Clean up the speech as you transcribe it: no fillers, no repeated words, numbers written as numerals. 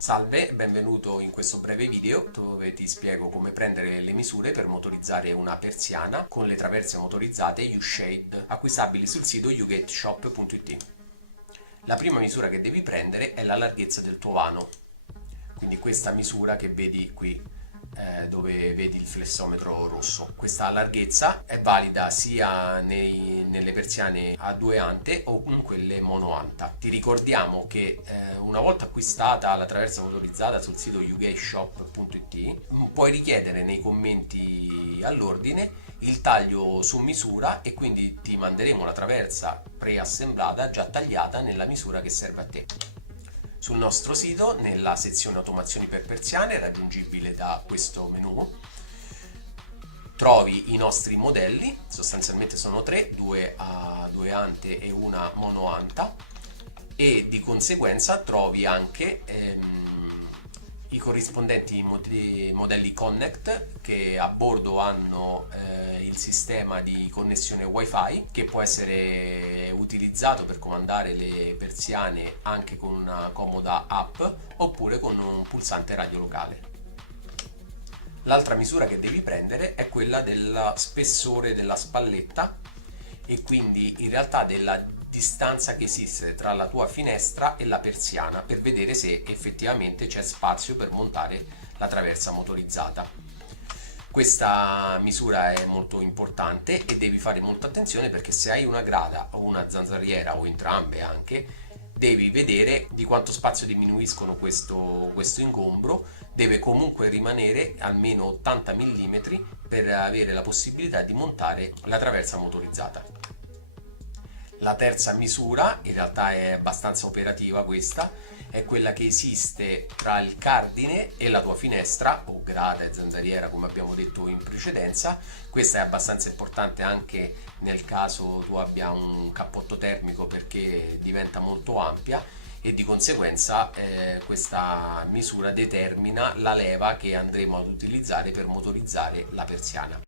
Salve, benvenuto in questo breve video dove ti spiego come prendere le misure per motorizzare una persiana con le traverse motorizzate U-shaped acquistabili sul sito ugateshop.it. La prima misura che devi prendere è la larghezza del tuo vano, quindi questa misura che vedi qui dove vedi il flessometro rosso. Questa larghezza è valida sia nelle persiane a due ante o in quelle monoanta. Ti ricordiamo che una volta acquistata la traversa motorizzata sul sito ugateshop.it puoi richiedere nei commenti all'ordine il taglio su misura e quindi ti manderemo la traversa preassemblata già tagliata nella misura che serve a te. Sul nostro sito, nella sezione automazioni per persiane, raggiungibile da questo menu, trovi i nostri modelli, sostanzialmente sono tre, due a due ante e una monoanta, e di conseguenza trovi anche i corrispondenti modelli Connect che a bordo hanno il sistema di connessione wifi che può essere utilizzato per comandare le persiane anche con una comoda app oppure con un pulsante radio locale. L'altra misura che devi prendere è quella del spessore della spalletta e quindi in realtà della distanza che esiste tra la tua finestra e la persiana per vedere se effettivamente c'è spazio per montare la traversa motorizzata. Questa misura è molto importante e devi fare molta attenzione perché se hai una grada o una zanzariera o entrambe anche, devi vedere di quanto spazio diminuiscono questo ingombro, deve comunque rimanere almeno 80 mm per avere la possibilità di montare la traversa motorizzata. La terza misura, in realtà è abbastanza operativa questa, è quella che esiste tra il cardine e la tua finestra, o grada e zanzariera come abbiamo detto in precedenza. Questa è abbastanza importante anche nel caso tu abbia un cappotto termico perché diventa molto ampia e di conseguenza questa misura determina la leva che andremo ad utilizzare per motorizzare la persiana.